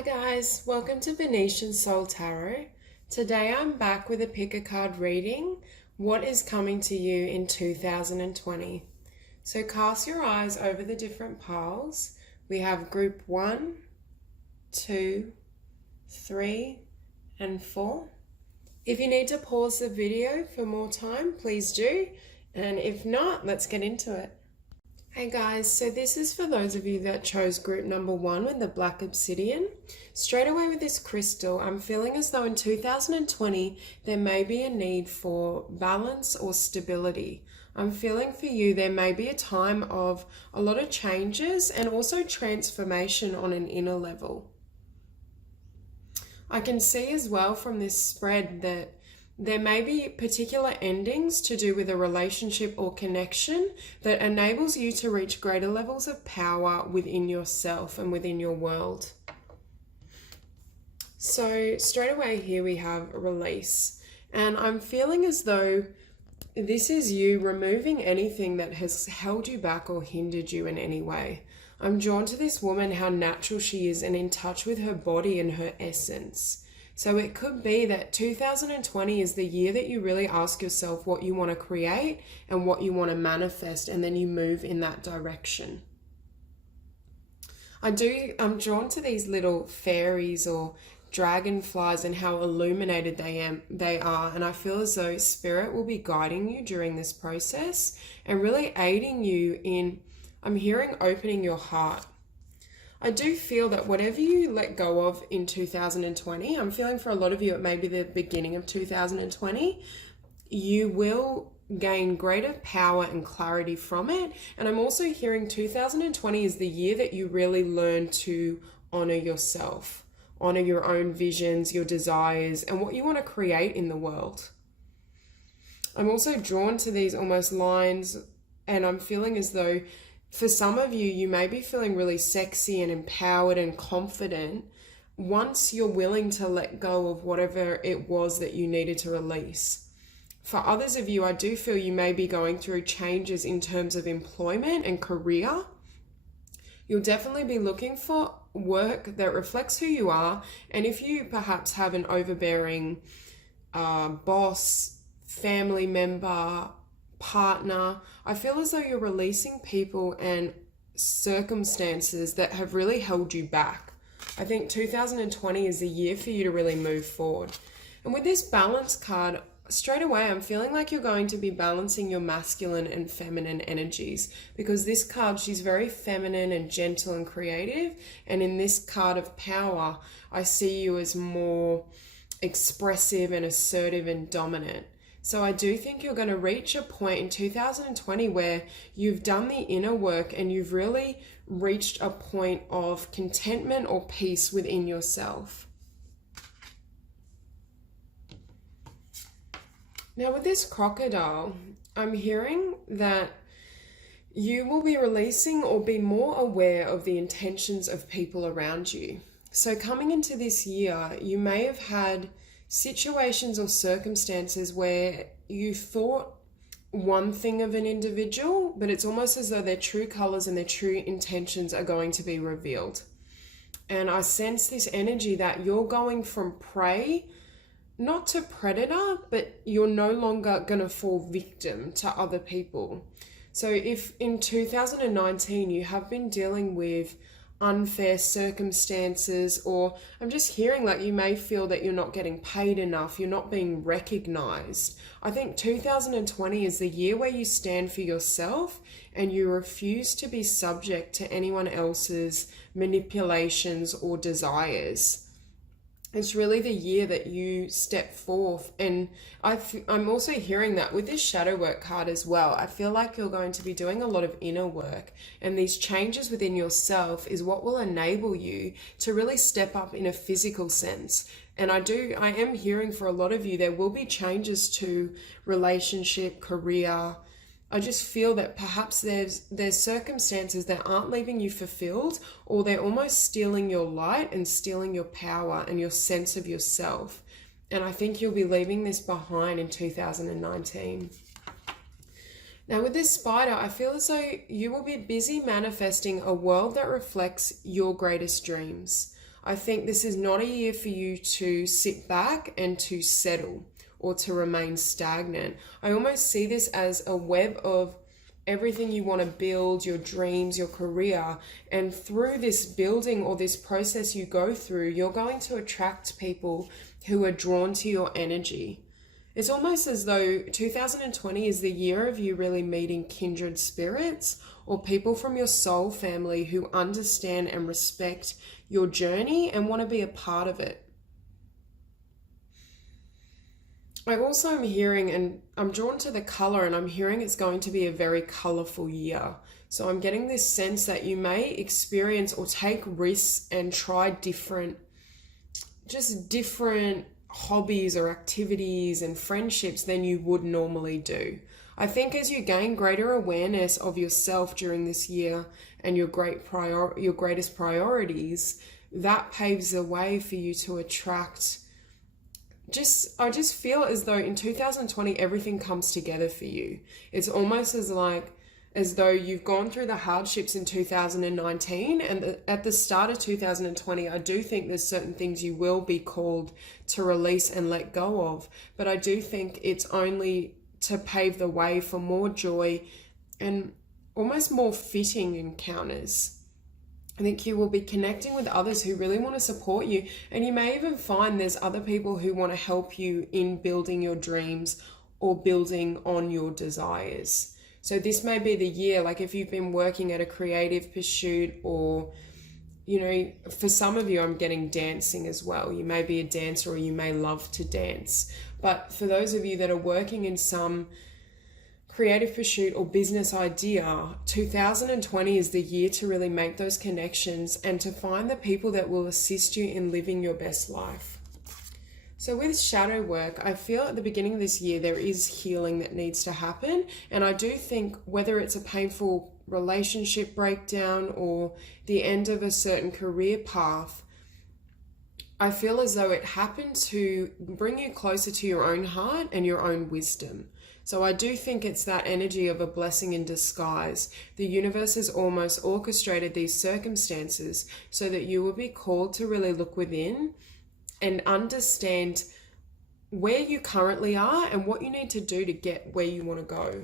Hi guys, welcome to Venusian Soul Tarot. Today I'm back with a pick a card reading, what is coming to you in 2020. So cast your eyes over the different piles. We have group 1, 2, 3, and 4. If you need to pause the video for more time, please do. And if not, let's get into it. Hey guys, so this is for those of you that chose group number 1 with the black obsidian. Straight away with this crystal, I'm feeling as though in 2020 there may be a need for balance or stability. I'm feeling for you there may be a time of a lot of changes and also transformation on an inner level. I can see as well from this spread that there may be particular endings to do with a relationship or connection that enables you to reach greater levels of power within yourself and within your world. So straight away here we have release. And I'm feeling as though this is you removing anything that has held you back or hindered you in any way. I'm drawn to this woman, how natural she is and in touch with her body and her essence. So it could be that 2020 is the year that you really ask yourself what you want to create and what you want to manifest, and then you move in that direction. I'm drawn to these little fairies or dragonflies and how illuminated they are, and I feel as though spirit will be guiding you during this process and really aiding you in, I'm hearing, opening your heart. I do feel that whatever you let go of in 2020, I'm feeling for a lot of you it may be the beginning of 2020, you will gain greater power and clarity from it. And I'm also hearing 2020 is the year that you really learn to honor yourself, honor your own visions, your desires, and what you want to create in the world. I'm also drawn to these almost lines, and I'm feeling as though for some of you, you may be feeling really sexy and empowered and confident once you're willing to let go of whatever it was that you needed to release. For others of you, I do feel you may be going through changes in terms of employment and career. You'll definitely be looking for work that reflects who you are. And if you perhaps have an overbearing boss, family member, partner, I feel as though you're releasing people and circumstances that have really held you back. I think 2020 is the year for you to really move forward. And with this balance card, straight away I'm feeling like you're going to be balancing your masculine and feminine energies, because this card, she's very feminine and gentle and creative, and in this card of power I see you as more expressive and assertive and dominant. So I do think you're going to reach a point in 2020 where you've done the inner work and you've really reached a point of contentment or peace within yourself. Now with this crocodile, I'm hearing that you will be releasing or be more aware of the intentions of people around you. So coming into this year, you may have had situations or circumstances where you thought one thing of an individual, but it's almost as though their true colors and their true intentions are going to be revealed. And I sense this energy that you're going from prey, not to predator, but you're no longer going to fall victim to other people. So if in 2019 you have been dealing with unfair circumstances, or I'm just hearing like you may feel that you're not getting paid enough, you're not being recognized, I think 2020 is the year where you stand for yourself and you refuse to be subject to anyone else's manipulations or desires. It's really the year that you step forth. And I'm also hearing that with this shadow work card as well. I feel like you're going to be doing a lot of inner work, and these changes within yourself is what will enable you to really step up in a physical sense. And I am hearing for a lot of you, there will be changes to relationship, career. I just feel that perhaps there's circumstances that aren't leaving you fulfilled, or they're almost stealing your light and stealing your power and your sense of yourself. And I think you'll be leaving this behind in 2019. Now with this spider, I feel as though you will be busy manifesting a world that reflects your greatest dreams. I think this is not a year for you to sit back and to settle or to remain stagnant. I almost see this as a web of everything you want to build, your dreams, your career. And through this building or this process you go through, you're going to attract people who are drawn to your energy. It's almost as though 2020 is the year of you really meeting kindred spirits or people from your soul family who understand and respect your journey and want to be a part of it. I also am hearing, and I'm drawn to the color, and I'm hearing it's going to be a very colorful year. So I'm getting this sense that you may experience or take risks and try different hobbies or activities and friendships than you would normally do. I think as you gain greater awareness of yourself during this year and your greatest priorities, that paves the way for you to attract. I just feel as though in 2020 everything comes together for you. It's almost as though you've gone through the hardships in 2019, and at the start of 2020, I do think there's certain things you will be called to release and let go of. But I do think it's only to pave the way for more joy and almost more fitting encounters. I think you will be connecting with others who really want to support you. And you may even find there's other people who want to help you in building your dreams or building on your desires. So this may be the year, like if you've been working at a creative pursuit or, for some of you, I'm getting dancing as well. You may be a dancer or you may love to dance. But for those of you that are working in some creative pursuit or business idea, 2020 is the year to really make those connections and to find the people that will assist you in living your best life. So with shadow work, I feel at the beginning of this year there is healing that needs to happen, and I do think whether it's a painful relationship breakdown or the end of a certain career path, I feel as though it happened to bring you closer to your own heart and your own wisdom. So I do think it's that energy of a blessing in disguise. The universe has almost orchestrated these circumstances so that you will be called to really look within and understand where you currently are and what you need to do to get where you want to go.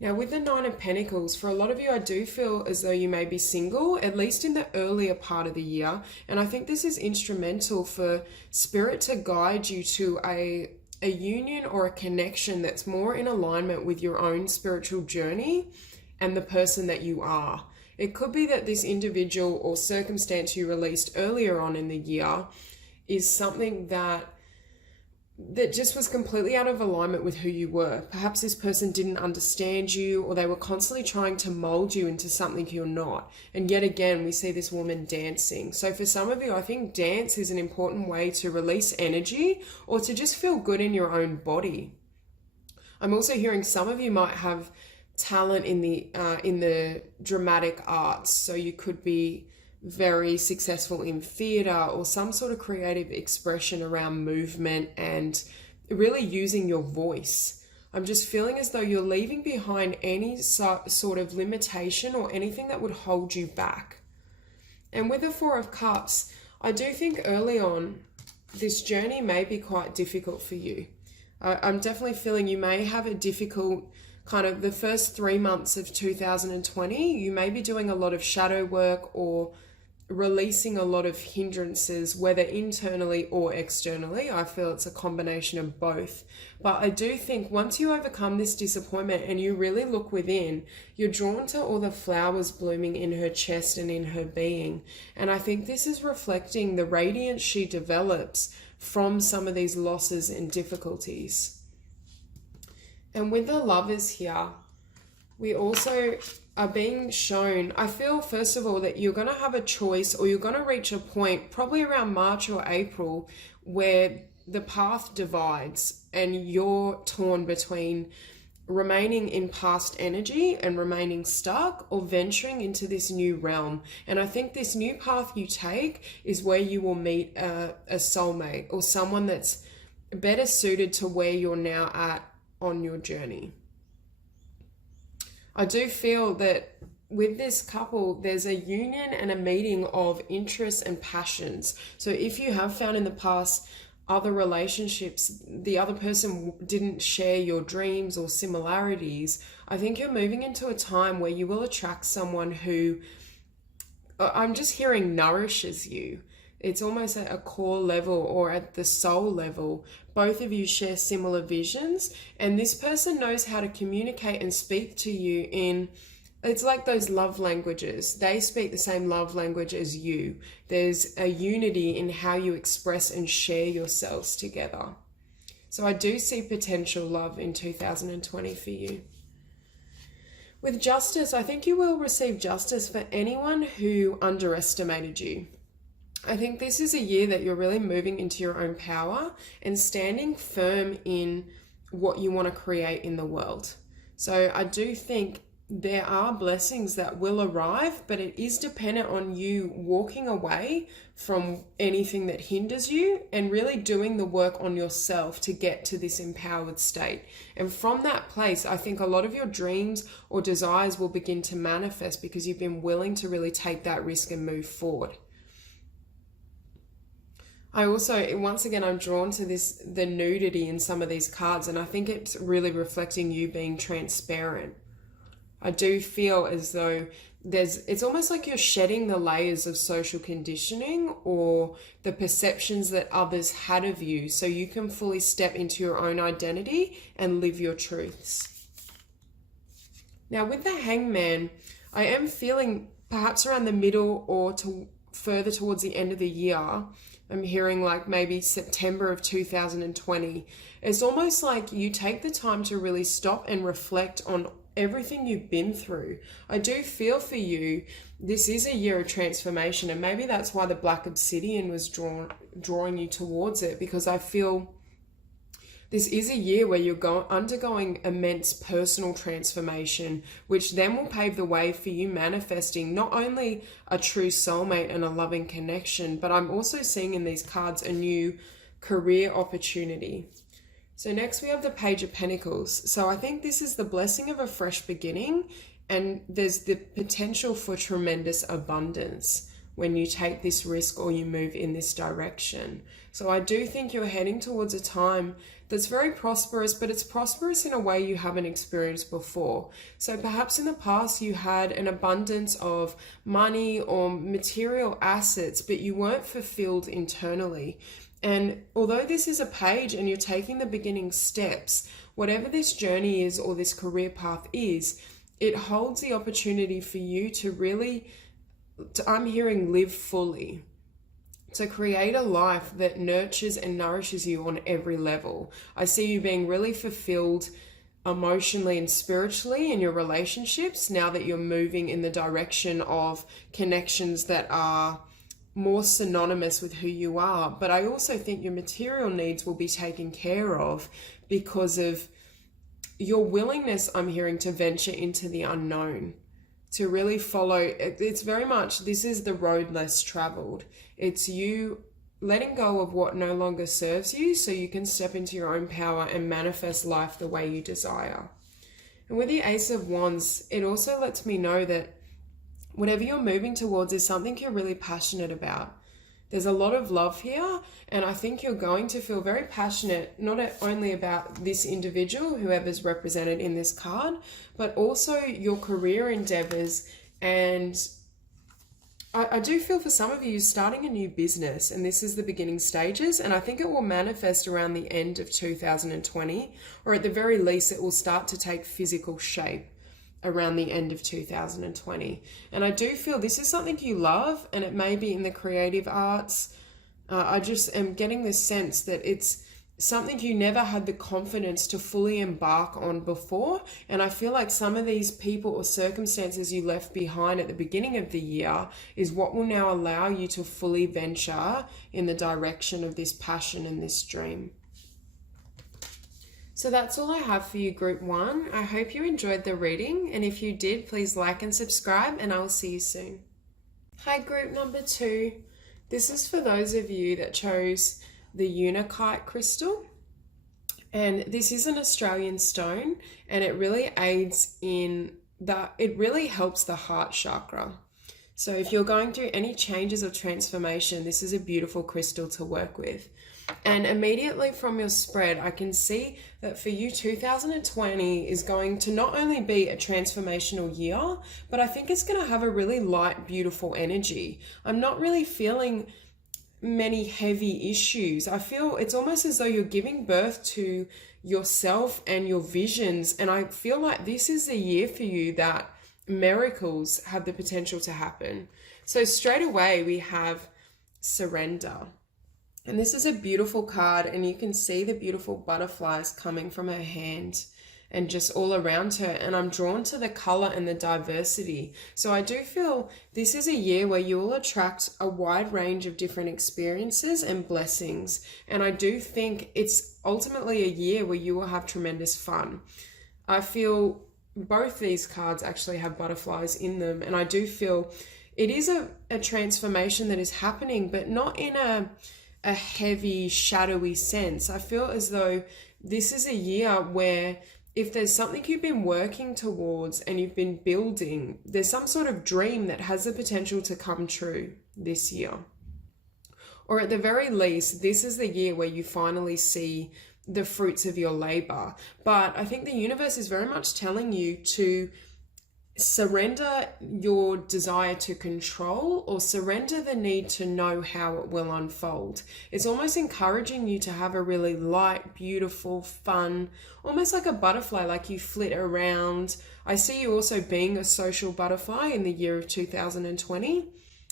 Now with the Nine of Pentacles, for a lot of you, I do feel as though you may be single, at least in the earlier part of the year. And I think this is instrumental for Spirit to guide you to a union or a connection that's more in alignment with your own spiritual journey and the person that you are. It could be that this individual or circumstance you released earlier on in the year is something that just was completely out of alignment with who you were. Perhaps this person didn't understand you, or they were constantly trying to mold you into something you're not. And yet again, we see this woman dancing. So for some of you, I think dance is an important way to release energy or to just feel good in your own body. I'm also hearing some of you might have talent in the dramatic arts. So you could be very successful in theater or some sort of creative expression around movement and really using your voice. I'm just feeling as though you're leaving behind any sort of limitation or anything that would hold you back. And with the Four of Cups, I do think early on this journey may be quite difficult for you. I'm definitely feeling you may have a difficult kind of the first 3 months of 2020. You may be doing a lot of shadow work or releasing a lot of hindrances, whether internally or externally. I feel it's a combination of both. But I do think once you overcome this disappointment and you really look within, you're drawn to all the flowers blooming in her chest and in her being. And I think this is reflecting the radiance she develops from some of these losses and difficulties. And with the Lovers here, we also are being shown, I feel first of all that you're going to have a choice, or you're going to reach a point probably around March or April where the path divides and you're torn between remaining in past energy and remaining stuck or venturing into this new realm. And I think this new path you take is where you will meet a soulmate or someone that's better suited to where you're now at on your journey. I do feel that with this couple, there's a union and a meeting of interests and passions. So if you have found in the past other relationships, the other person didn't share your dreams or similarities, I think you're moving into a time where you will attract someone who, I'm just hearing, nourishes you. It's almost at a core level or at the soul level. Both of you share similar visions, and this person knows how to communicate and speak to you in, it's like those love languages. They speak the same love language as you. There's a unity in how you express and share yourselves together. So I do see potential love in 2020 for you. With justice, I think you will receive justice for anyone who underestimated you. I think this is a year that you're really moving into your own power and standing firm in what you want to create in the world. So I do think there are blessings that will arrive, but it is dependent on you walking away from anything that hinders you and really doing the work on yourself to get to this empowered state. And from that place, I think a lot of your dreams or desires will begin to manifest because you've been willing to really take that risk and move forward. I also, once again, I'm drawn to the nudity in some of these cards, and I think it's really reflecting you being transparent. I do feel as though it's almost like you're shedding the layers of social conditioning or the perceptions that others had of you so you can fully step into your own identity and live your truths. Now with the Hangman, I am feeling perhaps around the middle or further towards the end of the year, I'm hearing like maybe September of 2020. It's almost like you take the time to really stop and reflect on everything you've been through. I do feel for you, this is a year of transformation, and maybe that's why the Black Obsidian was drawing you towards it, because I feel this is a year where you're undergoing immense personal transformation, which then will pave the way for you manifesting not only a true soulmate and a loving connection, but I'm also seeing in these cards a new career opportunity. So next we have the Page of Pentacles. So I think this is the blessing of a fresh beginning, and there's the potential for tremendous abundance when you take this risk or you move in this direction. So I do think you're heading towards a time that's very prosperous, but it's prosperous in a way you haven't experienced before. So perhaps in the past you had an abundance of money or material assets, but you weren't fulfilled internally. And although this is a page and you're taking the beginning steps, whatever this journey is or this career path is, it holds the opportunity for you to really, I'm hearing, live fully. To create a life that nurtures and nourishes you on every level. I see you being really fulfilled emotionally and spiritually in your relationships now that you're moving in the direction of connections that are more synonymous with who you are. But I also think your material needs will be taken care of because of your willingness, I'm hearing, to venture into the unknown, to really follow. It's very much, this is the road less traveled. It's you letting go of what no longer serves you so you can step into your own power and manifest life the way you desire. And with the Ace of Wands, it also lets me know that whatever you're moving towards is something you're really passionate about. There's a lot of love here, and I think you're going to feel very passionate, not only about this individual, whoever's represented in this card, but also your career endeavors. And I do feel for some of you starting a new business, and this is the beginning stages, and I think it will manifest around the end of 2020, or at the very least it will start to take physical shape around the end of 2020. And I do feel this is something you love, and it may be in the creative arts. I just am getting this sense that it's something you never had the confidence to fully embark on before. And I feel like some of these people or circumstances you left behind at the beginning of the year is what will now allow you to fully venture in the direction of this passion and this dream. So that's all I have for you, Group 1. I hope you enjoyed the reading, and if you did, please like and subscribe, and I will see you soon. Hi, Group number 2. This is for those of you that chose the Unakite crystal, and this is an Australian stone, and it really aids in that it really helps the heart chakra. So if you're going through any changes or transformation, this is a beautiful crystal to work with. And immediately from your spread, I can see that for you, 2020 is going to not only be a transformational year, but I think it's going to have a really light, beautiful energy. I'm not really feeling many heavy issues. I feel it's almost as though you're giving birth to yourself and your visions. And I feel like this is the year for you that miracles have the potential to happen. So straight away we have surrender. And this is a beautiful card, and you can see the beautiful butterflies coming from her hand and just all around her. And I'm drawn to the color and the diversity. So I do feel this is a year where you will attract a wide range of different experiences and blessings. And I do think it's ultimately a year where you will have tremendous fun. I feel both these cards actually have butterflies in them. And I do feel it is a transformation that is happening, but not in a heavy, shadowy sense. I feel as though this is a year where if there's something you've been working towards and you've been building, there's some sort of dream that has the potential to come true this year. Or at the very least, this is the year where you finally see the fruits of your labor. But I think the universe is very much telling you to surrender your desire to control, or surrender the need to know how it will unfold. It's almost encouraging you to have a really light, beautiful, fun, almost like a butterfly, like you flit around. I see you also being a social butterfly in the year of 2020.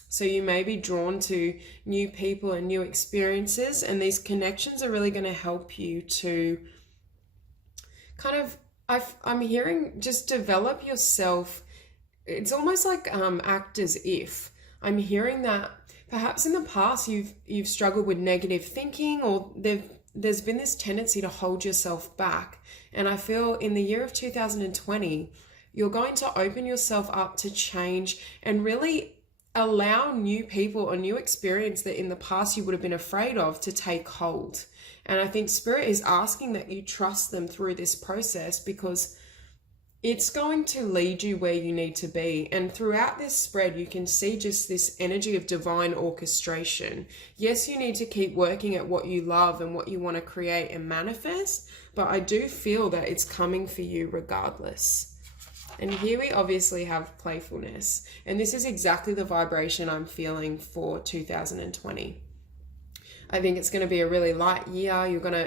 So you may be drawn to new people and new experiences, and these connections are really going to help you to kind of, I'm hearing, just develop yourself. It's almost like act as if. I'm hearing that perhaps in the past you've struggled with negative thinking, or there's been this tendency to hold yourself back. And I feel in the year of 2020, you're going to open yourself up to change and really allow new people or new experience that in the past you would have been afraid of to take hold. And I think Spirit is asking that you trust them through this process, because it's going to lead you where you need to be. And throughout this spread, you can see just this energy of divine orchestration. Yes, you need to keep working at what you love and what you want to create and manifest, but I do feel that it's coming for you regardless. And here we obviously have playfulness. And this is exactly the vibration I'm feeling for 2020. I think it's going to be a really light year.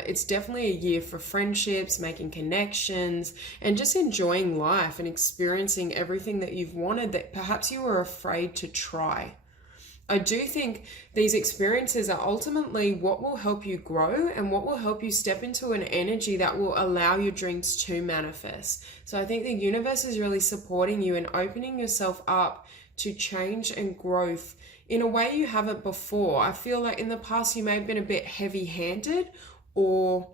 It's definitely a year for friendships, making connections, and just enjoying life and experiencing everything that you've wanted that perhaps you were afraid to try. I do think these experiences are ultimately what will help you grow and what will help you step into an energy that will allow your dreams to manifest. So I think the universe is really supporting you and opening yourself up to change and growth in a way you haven't before. I feel like in the past you may have been a bit heavy-handed, or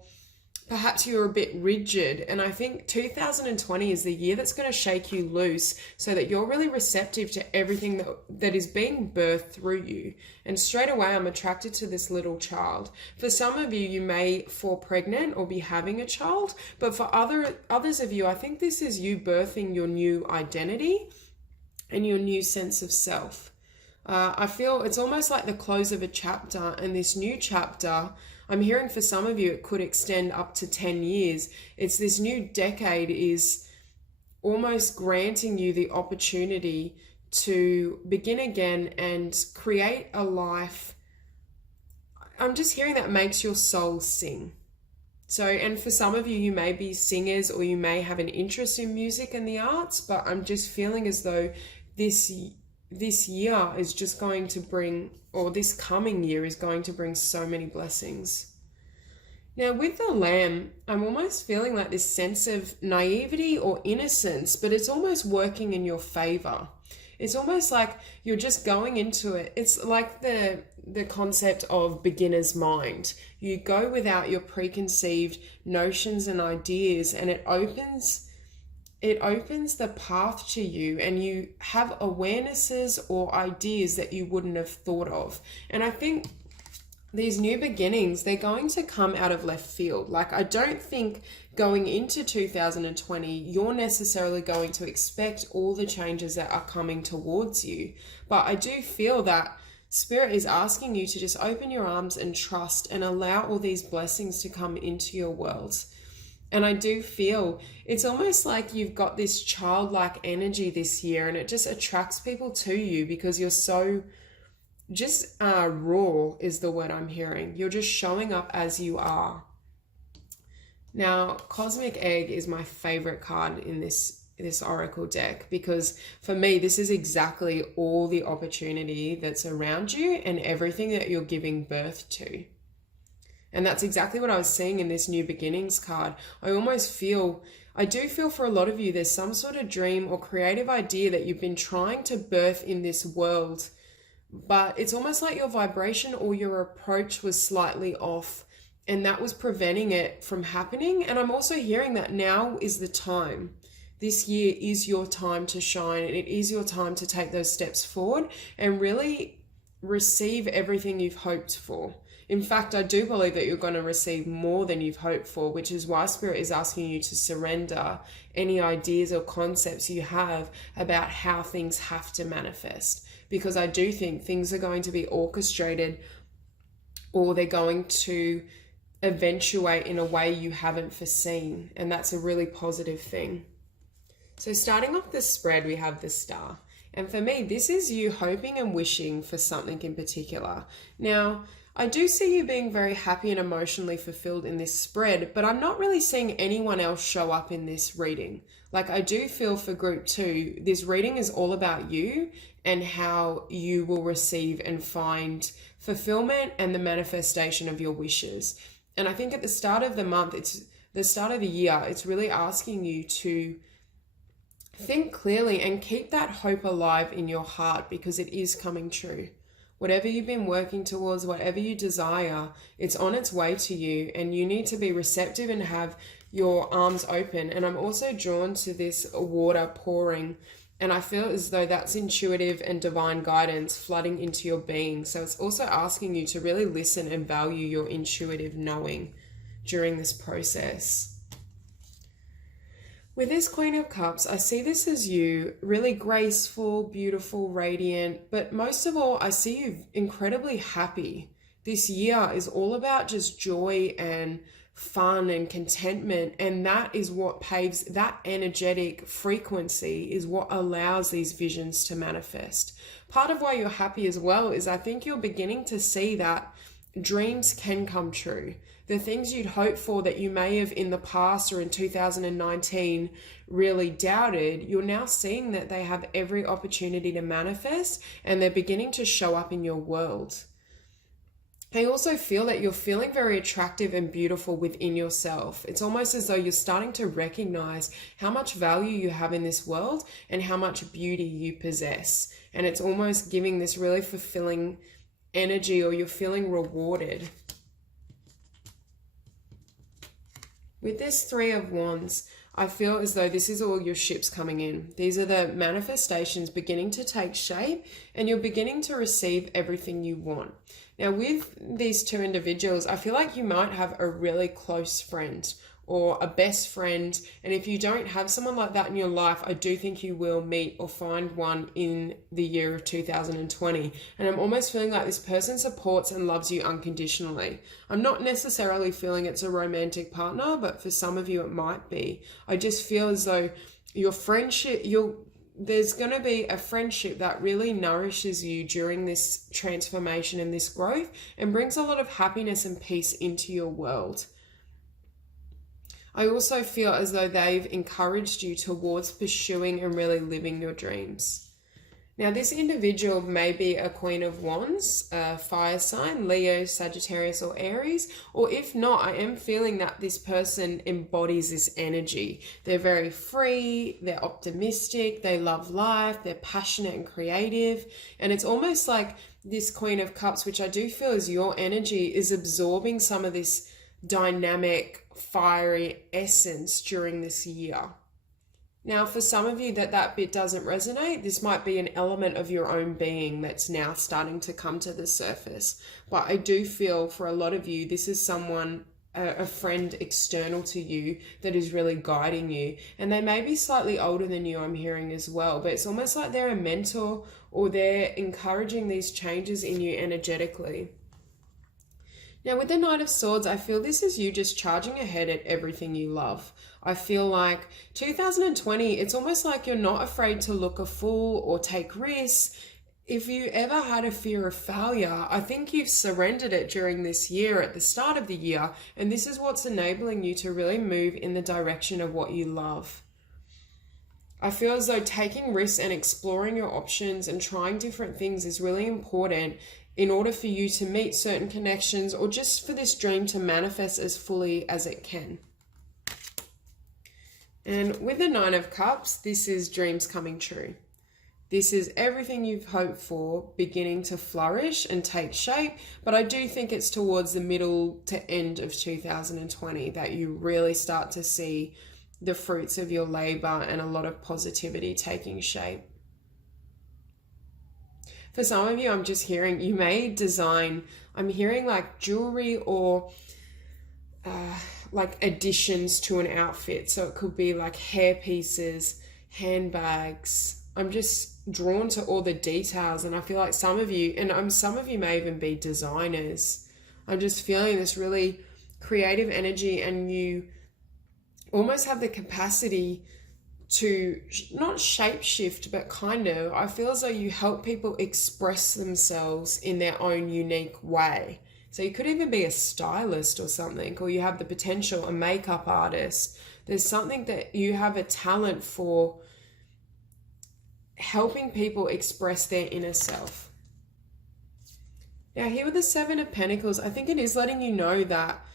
perhaps you were a bit rigid. And I think 2020 is the year that's going to shake you loose so that you're really receptive to everything that is being birthed through you. And straight away, I'm attracted to this little child. For some of you, you may fall pregnant or be having a child. But for others of you, I think this is you birthing your new identity and your new sense of self. I feel it's almost like the close of a chapter, and this new chapter, I'm hearing for some of you, it could extend up to 10 years. It's this new decade is almost granting you the opportunity to begin again and create a life. I'm just hearing that makes your soul sing. So, and for some of you, you may be singers, or you may have an interest in music and the arts, but I'm just feeling as though this year is just going to bring, or this coming year is going to bring so many blessings. Now with the Lamb, I'm almost feeling like this sense of naivety or innocence, but it's almost working in your favor. It's almost like you're just going into it. It's like the concept of beginner's mind. You go without your preconceived notions and ideas, and it opens the path to you, and you have awarenesses or ideas that you wouldn't have thought of. And I think these new beginnings, they're going to come out of left field. Like, I don't think going into 2020, you're necessarily going to expect all the changes that are coming towards you. But I do feel that Spirit is asking you to just open your arms and trust and allow all these blessings to come into your world. And I do feel it's almost like you've got this childlike energy this year, and it just attracts people to you because you're so just raw is the word I'm hearing. You're just showing up as you are. Now, Cosmic Egg is my favorite card in this oracle deck, because for me, this is exactly all the opportunity that's around you and everything that you're giving birth to. And that's exactly what I was seeing in this New Beginnings card. I do feel for a lot of you, there's some sort of dream or creative idea that you've been trying to birth in this world, but it's almost like your vibration or your approach was slightly off, and that was preventing it from happening. And I'm also hearing that now is the time. This year is your time to shine, and it is your time to take those steps forward and really receive everything you've hoped for. In fact, I do believe that you're going to receive more than you've hoped for, which is why Spirit is asking you to surrender any ideas or concepts you have about how things have to manifest. Because I do think things are going to be orchestrated, or they're going to eventuate in a way you haven't foreseen. And that's a really positive thing. So starting off the spread, we have the Star. And for me, this is you hoping and wishing for something in particular. Now, I do see you being very happy and emotionally fulfilled in this spread, but I'm not really seeing anyone else show up in this reading. Like, I do feel for group 2, this reading is all about you and how you will receive and find fulfillment and the manifestation of your wishes. And I think at the start of the month, it's the start of the year, it's really asking you to think clearly and keep that hope alive in your heart, because it is coming true. Whatever you've been working towards, whatever you desire, it's on its way to you, and you need to be receptive and have your arms open. And I'm also drawn to this water pouring, and I feel as though that's intuitive and divine guidance flooding into your being. So it's also asking you to really listen and value your intuitive knowing during this process. With this Queen of Cups, I see this as you really graceful, beautiful, radiant, but most of all, I see you incredibly happy. This year is all about just joy and fun and contentment, and that is what paves that energetic frequency, is what allows these visions to manifest. Part of why you're happy as well is I think you're beginning to see that dreams can come true. The things you'd hoped for that you may have in the past or in 2019 really doubted, you're now seeing that they have every opportunity to manifest, and they're beginning to show up in your world. I also feel that you're feeling very attractive and beautiful within yourself. It's almost as though you're starting to recognize how much value you have in this world and how much beauty you possess. And it's almost giving this really fulfilling energy, or you're feeling rewarded. With this Three of Wands, I feel as though this is all your ships coming in. These are the manifestations beginning to take shape, and you're beginning to receive everything you want. Now, with these two individuals, I feel like you might have a really close friend or a best friend. And if you don't have someone like that in your life, I do think you will meet or find one in the year of 2020. And I'm almost feeling like this person supports and loves you unconditionally. I'm not necessarily feeling it's a romantic partner, but for some of you it might be. I just feel as though your friendship, there's going to be a friendship that really nourishes you during this transformation and this growth, and brings a lot of happiness and peace into your world. I also feel as though they've encouraged you towards pursuing and really living your dreams. Now, this individual may be a Queen of Wands, a fire sign, Leo, Sagittarius, or Aries. Or if not, I am feeling that this person embodies this energy. They're very free, they're optimistic, they love life, they're passionate and creative. And it's almost like this Queen of Cups, which I do feel is your energy, is absorbing some of this dynamic, fiery essence during this year. Now, for some of you that bit doesn't resonate, this might be an element of your own being that's now starting to come to the surface. But I do feel for a lot of you, this is someone, a friend external to you that is really guiding you. And they may be slightly older than you, I'm hearing as well, but it's almost like they're a mentor or they're encouraging these changes in you energetically. Now, with the Knight of Swords, I feel this is you just charging ahead at everything you love. I feel like 2020, it's almost like you're not afraid to look a fool or take risks. If you ever had a fear of failure, I think you've surrendered it during this year at the start of the year, and this is what's enabling you to really move in the direction of what you love. I feel as though taking risks and exploring your options and trying different things is really important in order for you to meet certain connections or just for this dream to manifest as fully as it can. And with the Nine of Cups, this is dreams coming true. This is everything you've hoped for beginning to flourish and take shape, but I do think it's towards the middle to end of 2020 that you really start to see the fruits of your labor and a lot of positivity taking shape. For some of you, I'm just hearing you may design, I'm hearing like jewelry or like additions to an outfit. So it could be like hair pieces, handbags. I'm just drawn to all the details, and I feel like some of you may even be designers. I'm just feeling this really creative energy, and you almost have the capacity to not shapeshift, but kind of, I feel as though you help people express themselves in their own unique way. So you could even be a stylist or something, or you have the potential, a makeup artist. There's something that you have a talent for helping people express their inner self. Now here with the Seven of Pentacles, I think it is letting you know that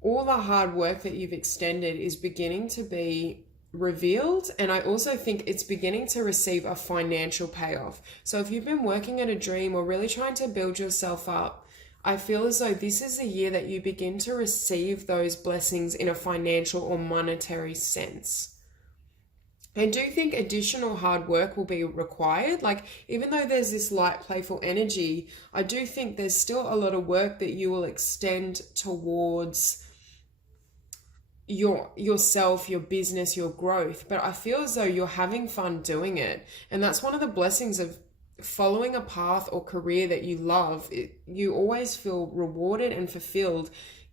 all the hard work that you've extended is beginning to be revealed, and I also think it's beginning to receive a financial payoff. So if you've been working at a dream or really trying to build yourself up, I feel as though this is the year that you begin to receive those blessings in a financial or monetary sense. I do think additional hard work will be required. Like, even though there's this light, playful energy, I do think there's still a lot of work that you will extend towards yourself, your business, your growth. But I feel as though you're having fun doing it. And that's one of the blessings of following a path or career that you love. You always feel rewarded and fulfilled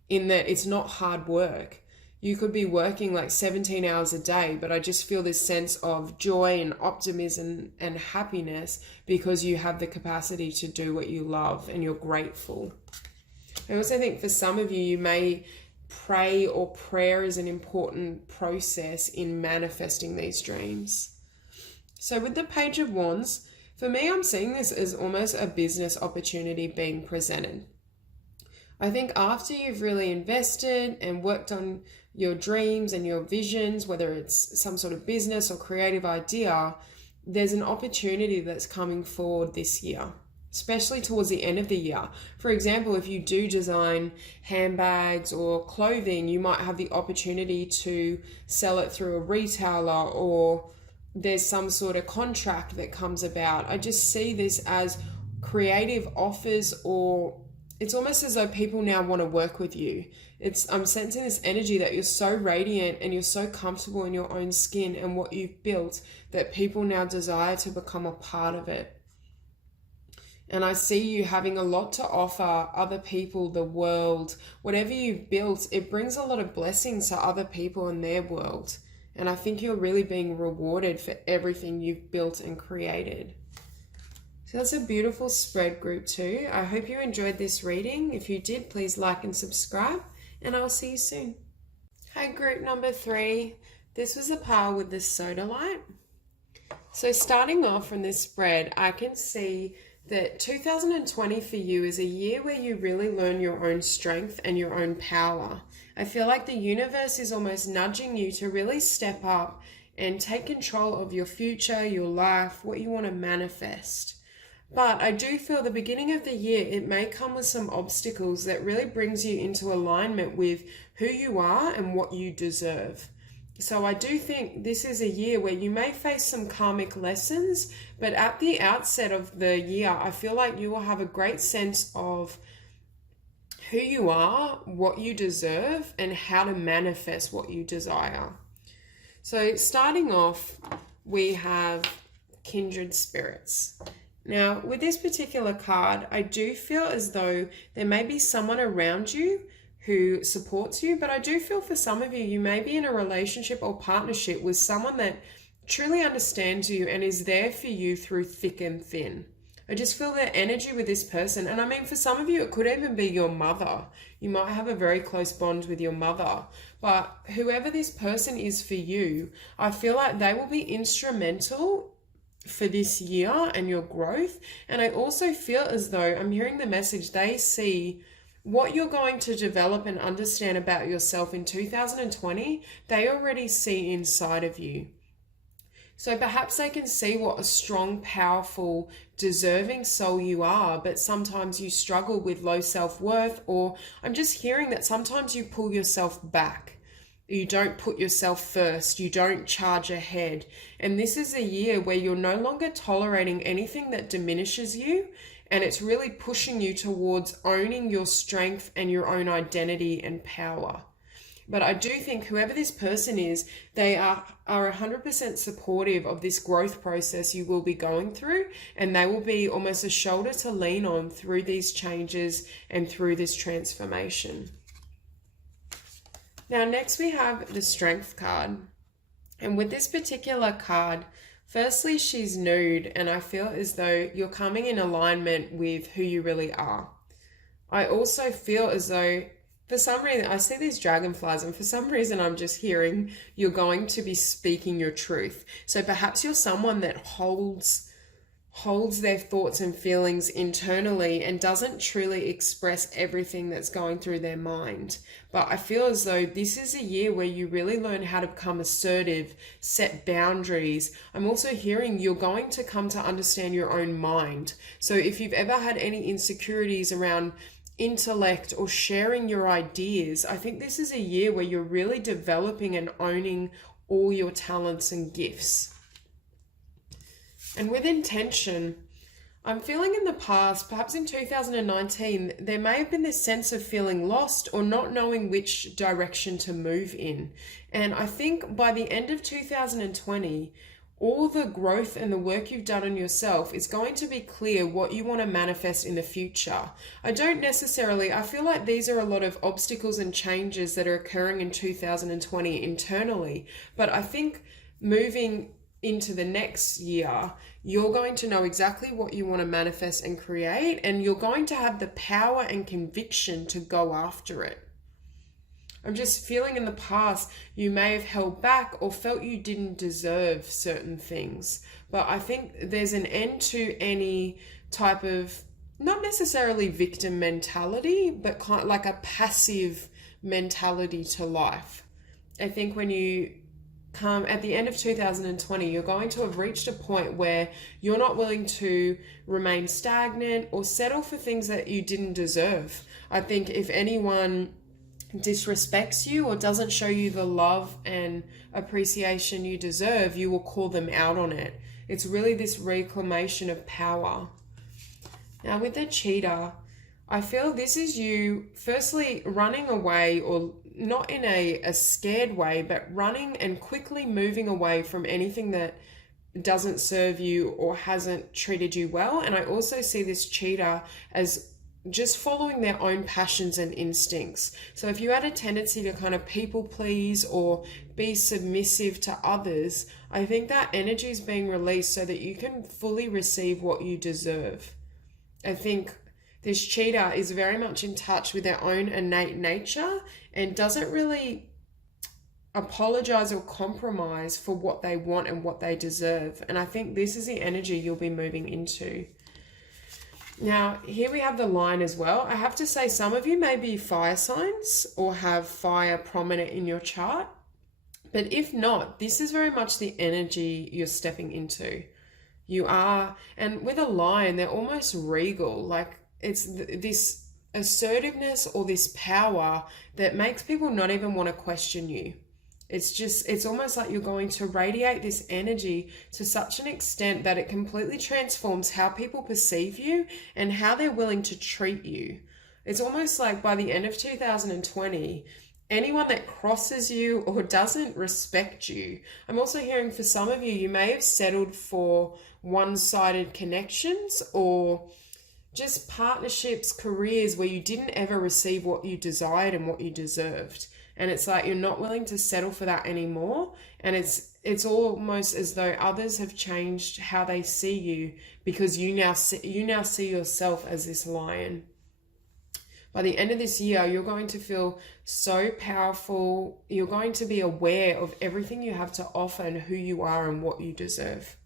in that it's not hard work. You could be working like 17 hours a day, but I just feel this sense of joy and optimism and happiness because you have the capacity to do what you love and you're grateful. I also think for some of you, you may pray, or prayer is an important process in manifesting these dreams. So with the Page of Wands, for me, I'm seeing this as almost a business opportunity being presented. I think after you've really invested and worked on your dreams and your visions, whether it's some sort of business or creative idea, there's an opportunity that's coming forward this year, especially towards the end of the year. For example, if you do design handbags or clothing, you might have the opportunity to sell it through a retailer, or there's some sort of contract that comes about. I just see this as creative offers, or it's almost as though people now want to work with you. I'm sensing this energy that you're so radiant and you're so comfortable in your own skin and what you've built that people now desire to become a part of it. And I see you having a lot to offer other people, the world. Whatever you've built, it brings a lot of blessings to other people in their world. And I think you're really being rewarded for everything you've built and created. So that's a beautiful spread, group 2. I hope you enjoyed this reading. If you did, please like and subscribe, and I'll see you soon. Hi, group number 3. This was a pile with the Sodalite. So starting off from this spread, I can see that 2020 for you is a year where you really learn your own strength and your own power. I feel like the universe is almost nudging you to really step up and take control of your future, your life, what you want to manifest. But I do feel the beginning of the year, it may come with some obstacles that really brings you into alignment with who you are and what you deserve. So I do think this is a year where you may face some karmic lessons, but at the outset of the year, I feel like you will have a great sense of who you are, what you deserve, and how to manifest what you desire. So starting off, we have kindred spirits. Now, with this particular card, I do feel as though there may be someone around you who supports you, but I do feel for some of you, you may be in a relationship or partnership with someone that truly understands you and is there for you through thick and thin. I just feel the energy with this person. And I mean, for some of you, it could even be your mother. You might have a very close bond with your mother. But whoever this person is for you, I feel like they will be instrumental for this year and your growth. And I also feel as though I'm hearing the message, they see what you're going to develop and understand about yourself in 2020, they already see inside of you. So perhaps they can see what a strong, powerful, deserving soul you are, but sometimes you struggle with low self-worth, or I'm just hearing that sometimes you pull yourself back. You don't put yourself first. You don't charge ahead. And this is a year where you're no longer tolerating anything that diminishes you. And it's really pushing you towards owning your strength and your own identity and power. But I do think whoever this person is, they are 100% supportive of this growth process you will be going through. And they will be almost a shoulder to lean on through these changes and through this transformation. Now, next we have the Strength card. And with this particular card, firstly, she's nude, and I feel as though you're coming in alignment with who you really are. I also feel as though, for some reason, I see these dragonflies, and for some reason, I'm just hearing you're going to be speaking your truth. So perhaps you're someone that holds their thoughts and feelings internally and doesn't truly express everything that's going through their mind. But I feel as though this is a year where you really learn how to become assertive, set boundaries. I'm also hearing you're going to come to understand your own mind. So if you've ever had any insecurities around intellect or sharing your ideas, I think this is a year where you're really developing and owning all your talents and gifts. And with intention, I'm feeling in the past, perhaps in 2019, there may have been this sense of feeling lost or not knowing which direction to move in. And I think by the end of 2020, all the growth and the work you've done on yourself is going to be clear what you want to manifest in the future. I feel like these are a lot of obstacles and changes that are occurring in 2020 internally. But I think moving into the next year, you're going to know exactly what you want to manifest and create, and you're going to have the power and conviction to go after it. I'm just feeling in the past, you may have held back or felt you didn't deserve certain things. But I think there's an end to any type of, not necessarily victim mentality, but kind of like a passive mentality to life. I think when you come at the end of 2020, you're going to have reached a point where you're not willing to remain stagnant or settle for things that you didn't deserve. I think if anyone disrespects you or doesn't show you the love and appreciation you deserve, you will call them out on it. It's really this reclamation of power. Now with the cheetah, I feel this is you firstly running away, or not in a scared way, but running and quickly moving away from anything that doesn't serve you or hasn't treated you well. And I also see this cheetah as just following their own passions and instincts. So if you had a tendency to kind of people please or be submissive to others, I think that energy is being released so that you can fully receive what you deserve. I think this cheetah is very much in touch with their own innate nature and doesn't really apologize or compromise for what they want and what they deserve. And I think this is the energy you'll be moving into. Now, here we have the line as well. I have to say some of you may be fire signs or have fire prominent in your chart. But if not, this is very much the energy you're stepping into. You are, and with a lion, they're almost regal. Like it's this assertiveness or this power that makes people not even want to question you. It's almost like you're going to radiate this energy to such an extent that it completely transforms how people perceive you and how they're willing to treat you. It's almost like by the end of 2020, anyone that crosses you or doesn't respect you. I'm also hearing for some of you, you may have settled for one-sided connections or just partnerships, careers where you didn't ever receive what you desired and what you deserved. And it's like you're not willing to settle for that anymore. And it's almost as though others have changed how they see you because you now see yourself as this lion. By the end of this year, you're going to feel so powerful. You're going to be aware of everything you have to offer and who you are and what you deserve.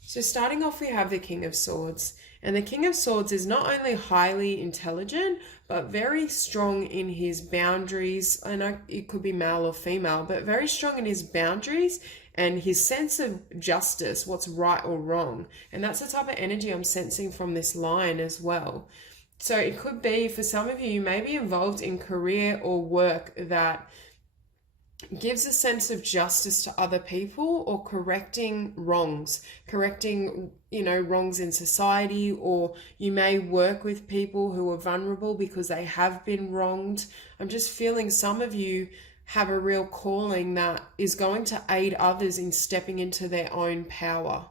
So starting off, we have the King of Swords. And the King of Swords is not only highly intelligent, but very strong in his boundaries. I know it could be male or female, but very strong in his boundaries and his sense of justice, what's right or wrong. And that's the type of energy I'm sensing from this line as well. So it could be, for some of you, you may be involved in career or work that gives a sense of justice to other people or correcting wrongs, wrongs in society, or you may work with people who are vulnerable because they have been wronged. I'm just feeling some of you have a real calling that is going to aid others in stepping into their own power.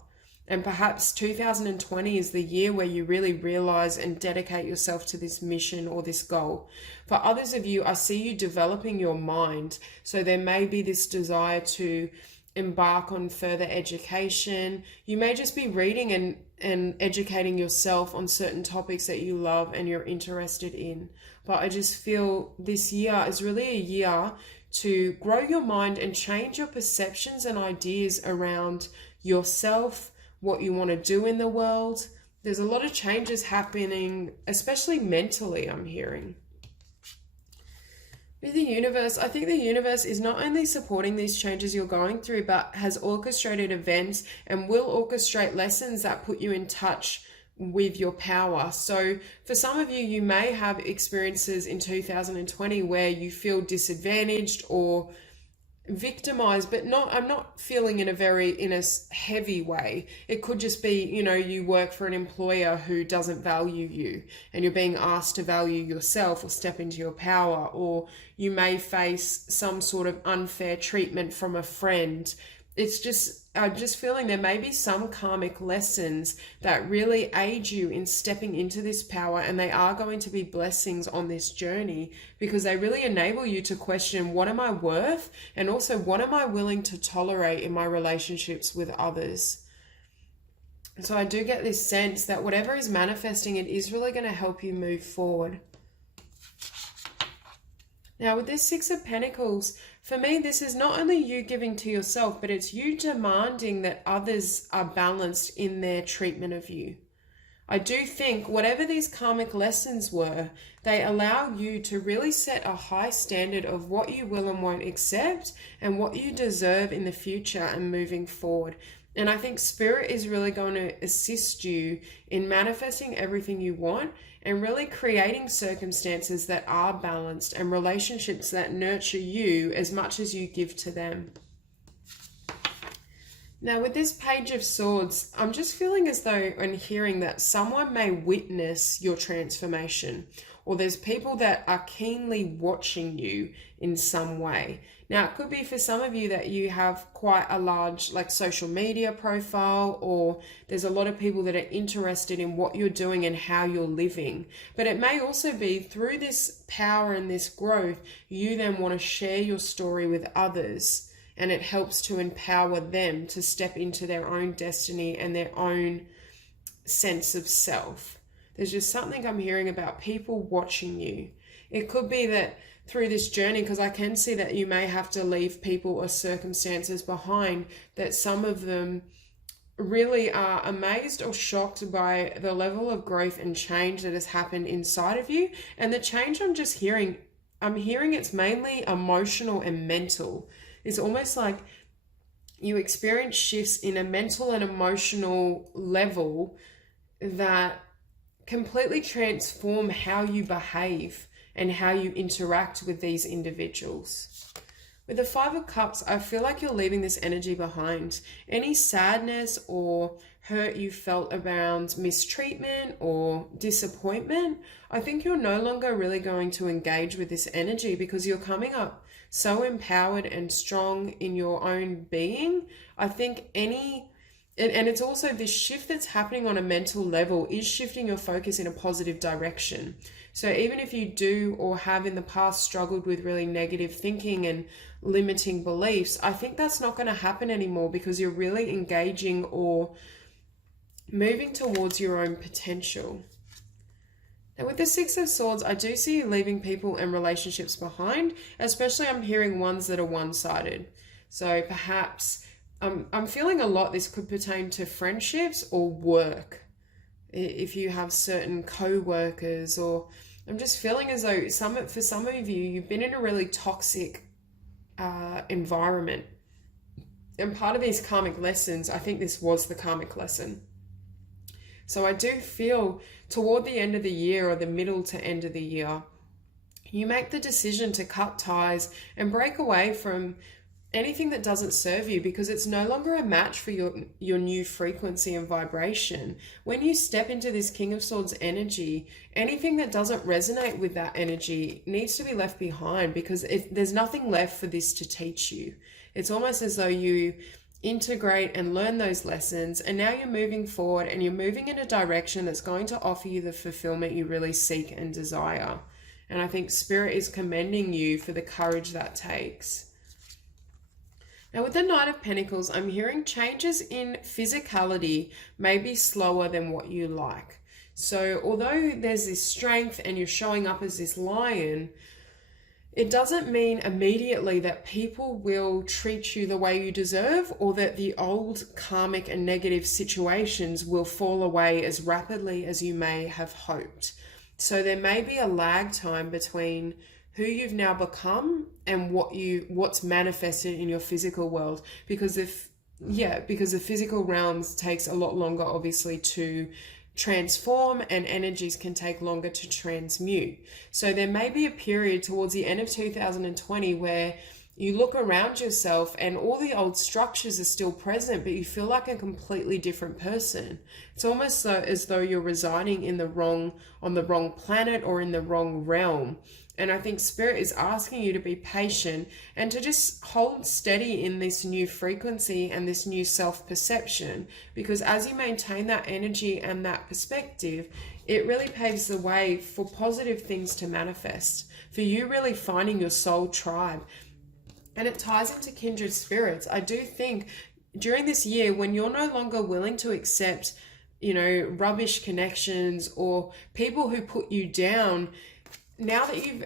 And perhaps 2020 is the year where you really realize and dedicate yourself to this mission or this goal. For others of you, I see you developing your mind. So there may be this desire to embark on further education. You may just be reading and educating yourself on certain topics that you love and you're interested in. But I just feel this year is really a year to grow your mind and change your perceptions and ideas around yourself, what you want to do in the world. There's a lot of changes happening, especially mentally, I'm hearing. With the universe, I think the universe is not only supporting these changes you're going through, but has orchestrated events and will orchestrate lessons that put you in touch with your power. So for some of you, you may have experiences in 2020 where you feel disadvantaged or victimized, but I'm not feeling in a heavy way. It could just be, you work for an employer who doesn't value you and you're being asked to value yourself or step into your power, or you may face some sort of unfair treatment from a friend. I'm just feeling there may be some karmic lessons that really aid you in stepping into this power, and they are going to be blessings on this journey because they really enable you to question, what am I worth? And also, what am I willing to tolerate in my relationships with others? So I do get this sense that whatever is manifesting, it is really going to help you move forward. Now with this Six of Pentacles, for me, this is not only you giving to yourself, but it's you demanding that others are balanced in their treatment of you. I do think whatever these karmic lessons were, they allow you to really set a high standard of what you will and won't accept and what you deserve in the future and moving forward. And I think Spirit is really going to assist you in manifesting everything you want and really creating circumstances that are balanced and relationships that nurture you as much as you give to them. Now with this Page of Swords, I'm just feeling as though and hearing that someone may witness your transformation, or there's people that are keenly watching you in some way. Now it could be for some of you that you have quite a large social media profile, or there's a lot of people that are interested in what you're doing and how you're living. But it may also be through this power and this growth, you then want to share your story with others, and it helps to empower them to step into their own destiny and their own sense of self. There's just something I'm hearing about people watching you. It could be that through this journey, because I can see that you may have to leave people or circumstances behind, that some of them really are amazed or shocked by the level of growth and change that has happened inside of you. And the change I'm hearing it's mainly emotional and mental. It's almost like you experience shifts in a mental and emotional level that completely transform how you behave and how you interact with these individuals. With the Five of Cups, I feel like you're leaving this energy behind. Any sadness or hurt you felt around mistreatment or disappointment, I think you're no longer really going to engage with this energy because you're coming up so empowered and strong in your own being. I think and it's also this shift that's happening on a mental level is shifting your focus in a positive direction. So even if you do or have in the past struggled with really negative thinking and limiting beliefs, I think that's not going to happen anymore because you're really engaging or moving towards your own potential. Now with the Six of Swords, I do see you leaving people and relationships behind, especially I'm hearing ones that are one-sided. So perhaps I'm feeling a lot this could pertain to friendships or work. If you have certain co-workers, or I'm just feeling as though for some of you, you've been in a really toxic environment. And part of these karmic lessons, I think this was the karmic lesson. So I do feel toward the end of the year or the middle to end of the year, you make the decision to cut ties and break away from anything that doesn't serve you because it's no longer a match for your new frequency and vibration. When you step into this King of Swords energy, anything that doesn't resonate with that energy needs to be left behind because there's nothing left for this to teach you. It's almost as though you integrate and learn those lessons, and now you're moving forward and you're moving in a direction that's going to offer you the fulfillment you really seek and desire. And I think Spirit is commending you for the courage that takes. Now with the Knight of Pentacles, I'm hearing changes in physicality may be slower than what you like. So although there's this strength and you're showing up as this lion, it doesn't mean immediately that people will treat you the way you deserve or that the old karmic and negative situations will fall away as rapidly as you may have hoped. So there may be a lag time between who you've now become and what's manifested in your physical world, because the physical realms takes a lot longer obviously to transform, and energies can take longer to transmute. So there may be a period towards the end of 2020 where you look around yourself and all the old structures are still present, but you feel like a completely different person. It's almost as though you're residing on the wrong planet or in the wrong realm. And I think Spirit is asking you to be patient and to just hold steady in this new frequency and this new self-perception, because as you maintain that energy and that perspective, it really paves the way for positive things to manifest, for you really finding your soul tribe. And it ties into kindred spirits. I do think during this year, when you're no longer willing to accept, rubbish connections or people who put you down, now that you've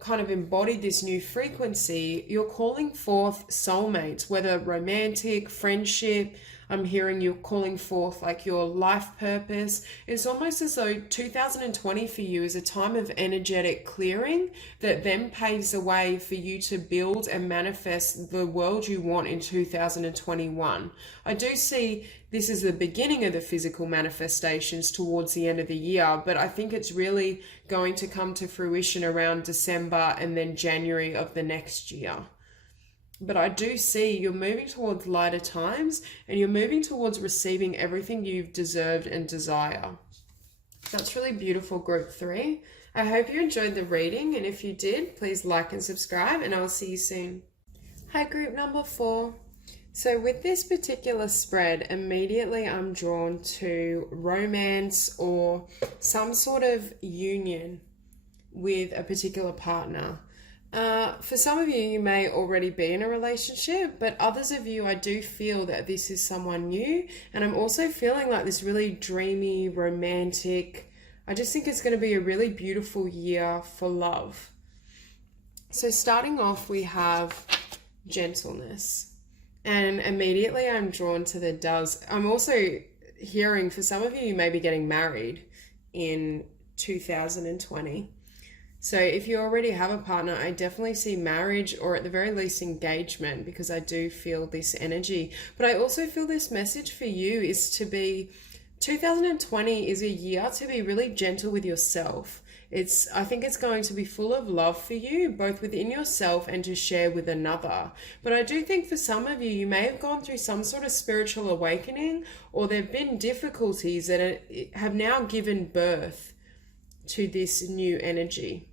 kind of embodied this new frequency, you're calling forth soulmates, whether romantic, friendship. I'm hearing you're calling forth like your life purpose. It's almost as though 2020 for you is a time of energetic clearing that then paves the way for you to build and manifest the world you want in 2021. I do see this is the beginning of the physical manifestations towards the end of the year, but I think it's really going to come to fruition around December and then January of the next year. But I do see you're moving towards lighter times and you're moving towards receiving everything you've deserved and desire. That's really beautiful, Group 3. I hope you enjoyed the reading, and if you did, please like and subscribe, and I'll see you soon. Hi, Group number 4. So with this particular spread, immediately I'm drawn to romance or some sort of union with a particular partner. For some of you, you may already be in a relationship, but others of you, I do feel that this is someone new. And I'm also feeling like this really dreamy, romantic, I just think it's going to be a really beautiful year for love. So starting off, we have gentleness. And immediately I'm drawn to the doves. I'm also hearing for some of you, you may be getting married in 2020. So if you already have a partner, I definitely see marriage, or at the very least engagement, because I do feel this energy. But I also feel this message for you is to be, 2020 is a year to be really gentle with yourself I think it's going to be full of love for you, both within yourself and to share with another. But I do think for some of you, you may have gone through some sort of spiritual awakening, or there have been difficulties that have now given birth to this new energy.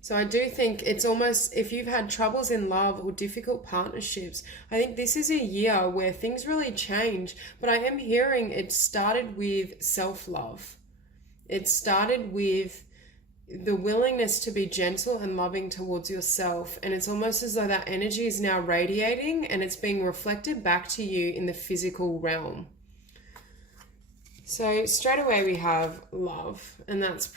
So I do think it's almost, if you've had troubles in love or difficult partnerships, I think this is a year where things really change. But I am hearing it started with self-love. It started with the willingness to be gentle and loving towards yourself. And it's almost as though that energy is now radiating and it's being reflected back to you in the physical realm. So straight away we have love, and that's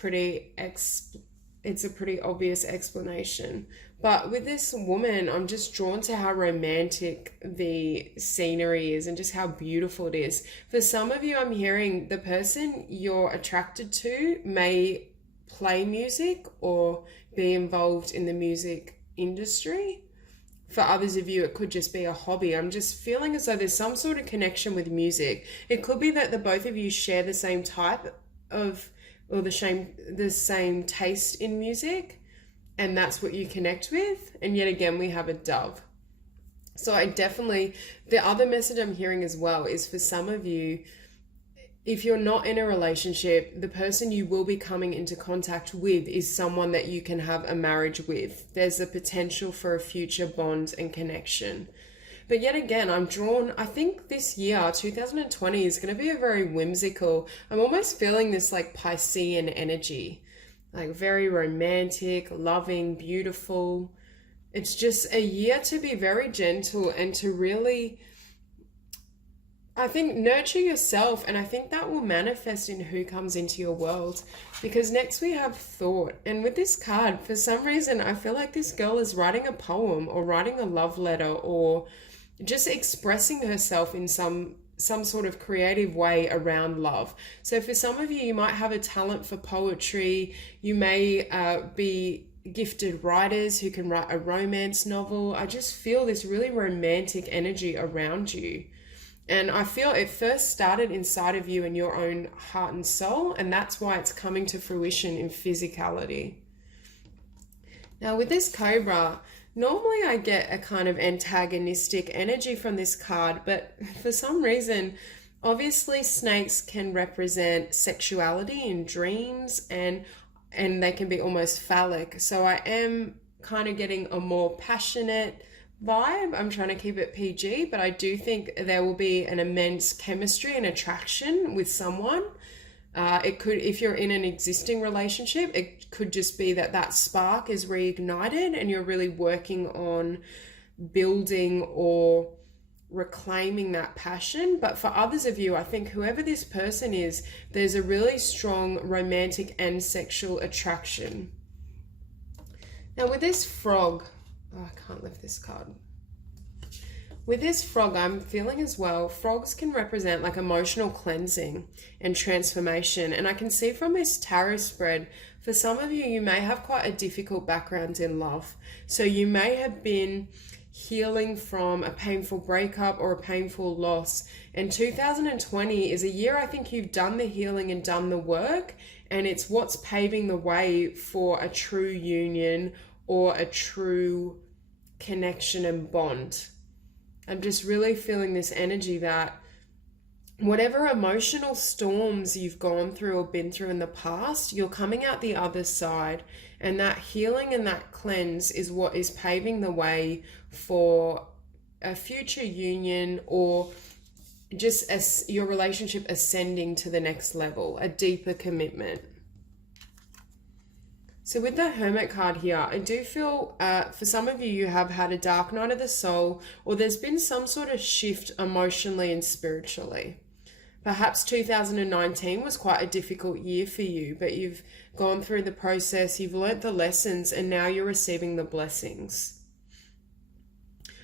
it's a pretty obvious explanation. But with this woman, I'm just drawn to how romantic the scenery is and just how beautiful it is. For some of you, I'm hearing the person you're attracted to may play music or be involved in the music industry. For others of you, it could just be a hobby. I'm just feeling as though there's some sort of connection with music. It could be that the both of you share the same type of, or the same taste in music, and that's what you connect with. And yet again, we have a dove. So the other message I'm hearing as well is for some of you, if you're not in a relationship, the person you will be coming into contact with is someone that you can have a marriage with. There's a potential for a future bond and connection. But yet again, I think this year, 2020, is going to be a very whimsical, I'm almost feeling this like Piscean energy, like very romantic, loving, beautiful. It's just a year to be very gentle and to really, I think, nurture yourself. And I think that will manifest in who comes into your world. Because next we have thought. And with this card, for some reason, I feel like this girl is writing a poem or writing a love letter or just expressing herself in some sort of creative way around love. So for some of you, you might have a talent for poetry. You may be gifted writers who can write a romance novel. I just feel this really romantic energy around you. And I feel it first started inside of you in your own heart and soul, and that's why it's coming to fruition in physicality. Now with this Cobra, normally I get a kind of antagonistic energy from this card, but for some reason, obviously snakes can represent sexuality in dreams, and they can be almost phallic. So I am kind of getting a more passionate vibe. I'm trying to keep it PG, but I do think there will be an immense chemistry and attraction with someone. It could, if you're in an existing relationship, it could just be that spark is reignited and you're really working on building or reclaiming that passion. But for others of you, I think whoever this person is, there's a really strong romantic and sexual attraction. Now with this frog, I can't lift this card. With this frog, I'm feeling as well, frogs can represent like emotional cleansing and transformation. And I can see from this tarot spread, for some of you, you may have quite a difficult background in love. So you may have been healing from a painful breakup or a painful loss. And 2020 is a year I think you've done the healing and done the work. And it's what's paving the way for a true union or a true connection and bond. I'm just really feeling this energy that whatever emotional storms you've gone through or been through in the past, you're coming out the other side. And that healing and that cleanse is what is paving the way for a future union or just as your relationship ascending to the next level, a deeper commitment. So with the Hermit card here, I do feel for some of you, you have had a dark night of the soul, or there's been some sort of shift emotionally and spiritually. Perhaps 2019 was quite a difficult year for you, but you've gone through the process, you've learnt the lessons, and now you're receiving the blessings.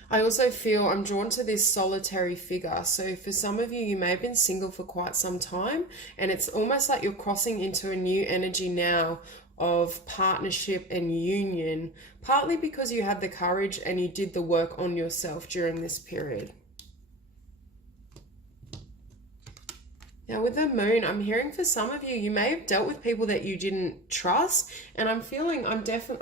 I also feel I'm drawn to this solitary figure. So for some of you, you may have been single for quite some time, and it's almost like you're crossing into a new energy now of partnership and union, partly because you had the courage and you did the work on yourself during this period. Now, with the moon, I'm hearing for some of you, you may have dealt with people that you didn't trust. And I'm feeling, I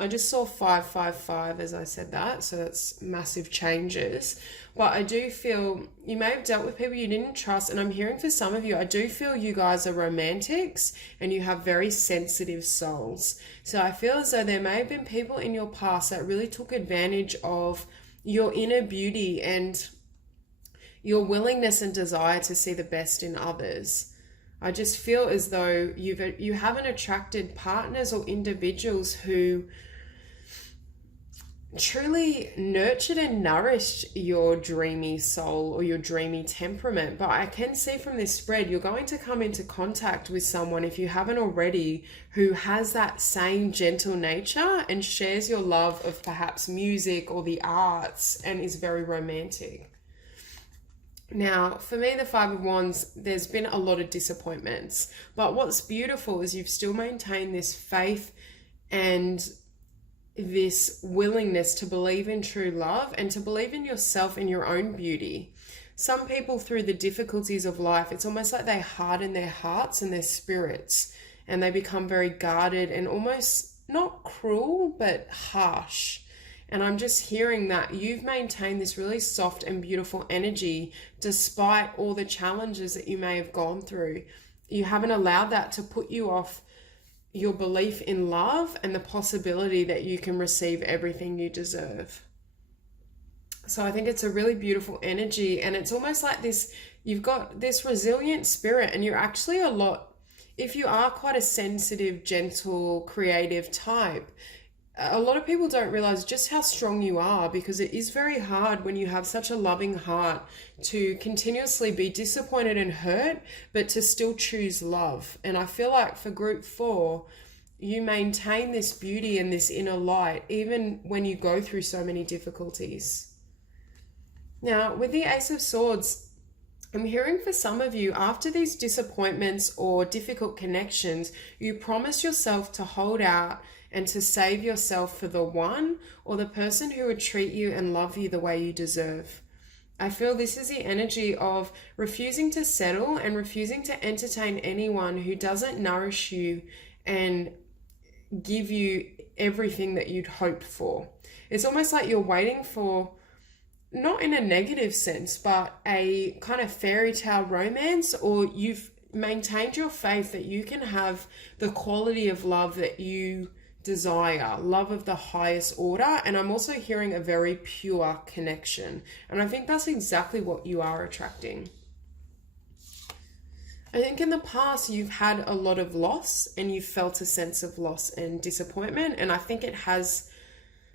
just saw 555 as I said that. So that's massive changes. But I do feel you may have dealt with people you didn't trust. And I'm hearing for some of you, I do feel you guys are romantics and you have very sensitive souls. So I feel as though there may have been people in your past that really took advantage of your inner beauty and your willingness and desire to see the best in others. I just feel as though you haven't attracted partners or individuals who truly nurtured and nourished your dreamy soul or your dreamy temperament. But I can see from this spread, you're going to come into contact with someone, if you haven't already, who has that same gentle nature and shares your love of perhaps music or the arts and is very romantic. Now, for me, the Five of Wands, there's been a lot of disappointments. But what's beautiful is you've still maintained this faith and this willingness to believe in true love and to believe in yourself and your own beauty. Some people, through the difficulties of life, it's almost like they harden their hearts and their spirits and they become very guarded and almost not cruel, but harsh. And I'm just hearing that you've maintained this really soft and beautiful energy despite all the challenges that you may have gone through. You haven't allowed that to put you off your belief in love and the possibility that you can receive everything you deserve. So I think it's a really beautiful energy, and it's almost like this, you've got this resilient spirit, and you're actually a lot, if you are quite a sensitive, gentle, creative type, a lot of people don't realize just how strong you are, because it is very hard when you have such a loving heart to continuously be disappointed and hurt, but to still choose love. And I feel like for group 4, you maintain this beauty and this inner light, even when you go through so many difficulties. Now, with the Ace of Swords, I'm hearing for some of you, after these disappointments or difficult connections, you promise yourself to hold out and to save yourself for the one or the person who would treat you and love you the way you deserve. I feel this is the energy of refusing to settle and refusing to entertain anyone who doesn't nourish you and give you everything that you'd hoped for. It's almost like you're waiting for, not in a negative sense, but a kind of fairy tale romance, or you've maintained your faith that you can have the quality of love that you desire, love of the highest order. And I'm also hearing a very pure connection. And I think that's exactly what you are attracting. I think in the past you've had a lot of loss and you've felt a sense of loss and disappointment. And I think it has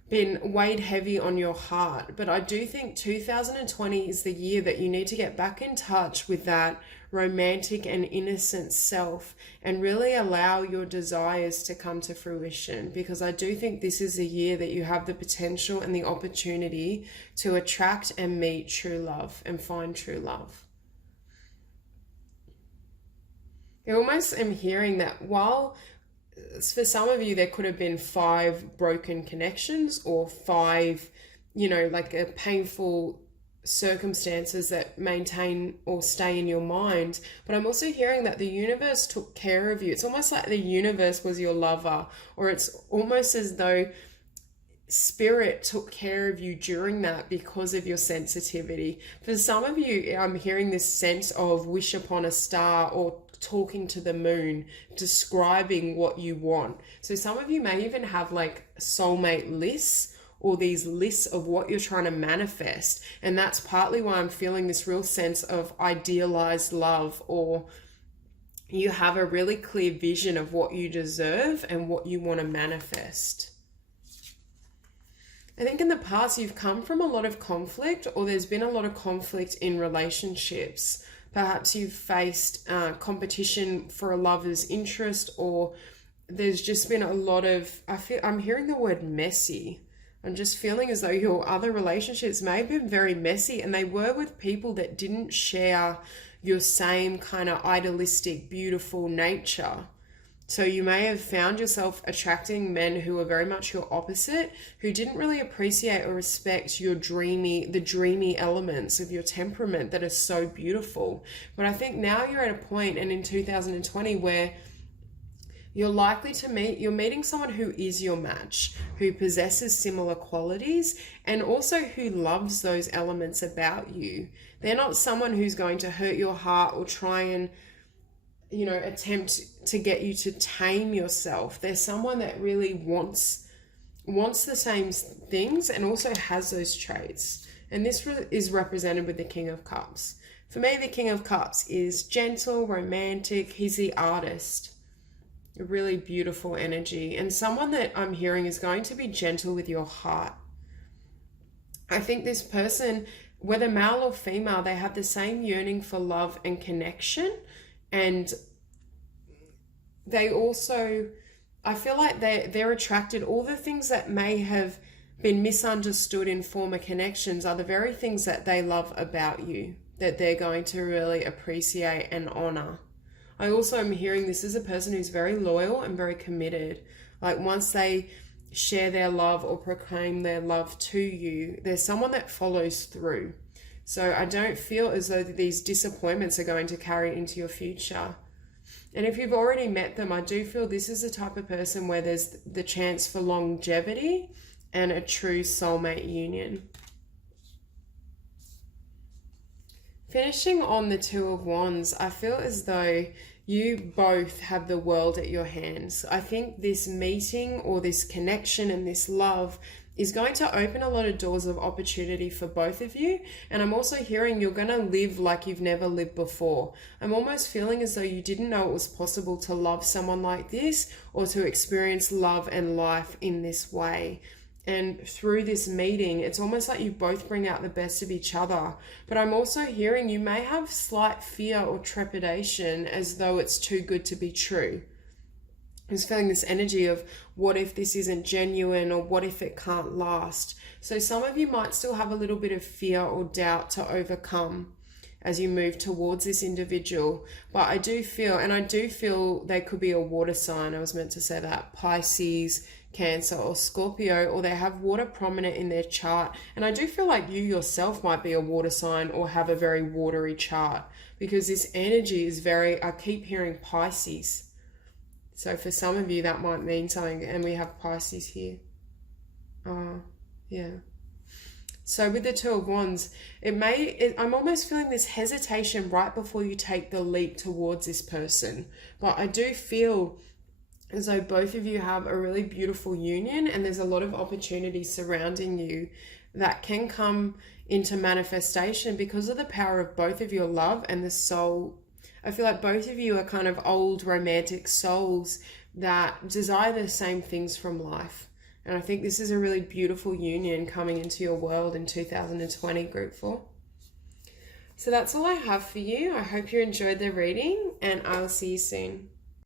been weighed heavy on your heart. But I do think 2020 is the year that you need to get back in touch with that romantic and innocent self and really allow your desires to come to fruition, because I do think this is a year that you have the potential and the opportunity to attract and meet true love and find true love. I almost am hearing that while for some of you there could have been 5 broken connections or 5, like a painful circumstances that maintain or stay in your mind, but I'm also hearing that the universe took care of you. It's almost like the universe was your lover, or it's almost as though spirit took care of you during that because of your sensitivity. For some of you, I'm hearing this sense of wish upon a star or talking to the moon, describing what you want. So some of you may even have like soulmate lists, or these lists of what you're trying to manifest. And that's partly why I'm feeling this real sense of idealized love, or you have a really clear vision of what you deserve and what you want to manifest. I think in the past you've come from a lot of conflict, or there's been a lot of conflict in relationships. Perhaps you've faced competition for a lover's interest, or there's just been a lot of, I'm hearing the word messy. I'm just feeling as though your other relationships may have been very messy, and they were with people that didn't share your same kind of idealistic, beautiful nature. So you may have found yourself attracting men who are very much your opposite, who didn't really appreciate or respect the dreamy elements of your temperament that are so beautiful. But I think now you're at a point, and in 2020, where you're meeting someone who is your match, who possesses similar qualities, and also who loves those elements about you. They're not someone who's going to hurt your heart or try and attempt to get you to tame yourself. They're someone that really wants the same things and also has those traits. And this is represented with the King of Cups. For me, the King of Cups is gentle, romantic. He's the artist. A really beautiful energy. And someone that I'm hearing is going to be gentle with your heart. I think this person, whether male or female, they have the same yearning for love and connection. And they also, I feel like they're attracted. All the things that may have been misunderstood in former connections are the very things that they love about you, that they're going to really appreciate and honor. I also am hearing this is a person who's very loyal and very committed. Like once they share their love or proclaim their love to you, there's someone that follows through. So I don't feel as though these disappointments are going to carry into your future. And if you've already met them, I do feel this is the type of person where there's the chance for longevity and a true soulmate union. Finishing on the Two of Wands, I feel as though you both have the world at your hands. I think this meeting or this connection and this love is going to open a lot of doors of opportunity for both of you. And I'm also hearing you're going to live like you've never lived before. I'm almost feeling as though you didn't know it was possible to love someone like this or to experience love and life in this way. And through this meeting, it's almost like you both bring out the best of each other. But I'm also hearing you may have slight fear or trepidation as though it's too good to be true. I'm just feeling this energy of what if this isn't genuine, or what if it can't last. So some of you might still have a little bit of fear or doubt to overcome as you move towards this individual. But I do feel they could be a water sign. I was meant to say that. Pisces, Cancer, or Scorpio, or they have water prominent in their chart. And I do feel like you yourself might be a water sign or have a very watery chart, because this energy is I keep hearing Pisces. So for some of you, that might mean something. And we have Pisces here. Yeah. So with the Two of Wands, I'm almost feeling this hesitation right before you take the leap towards this person. But I do feel as though both of you have a really beautiful union, and there's a lot of opportunities surrounding you that can come into manifestation because of the power of both of your love and the soul. I feel like both of you are kind of old romantic souls that desire the same things from life. And I think this is a really beautiful union coming into your world in 2020, Group 4. So that's all I have for you. I hope you enjoyed the reading, and I'll see you soon.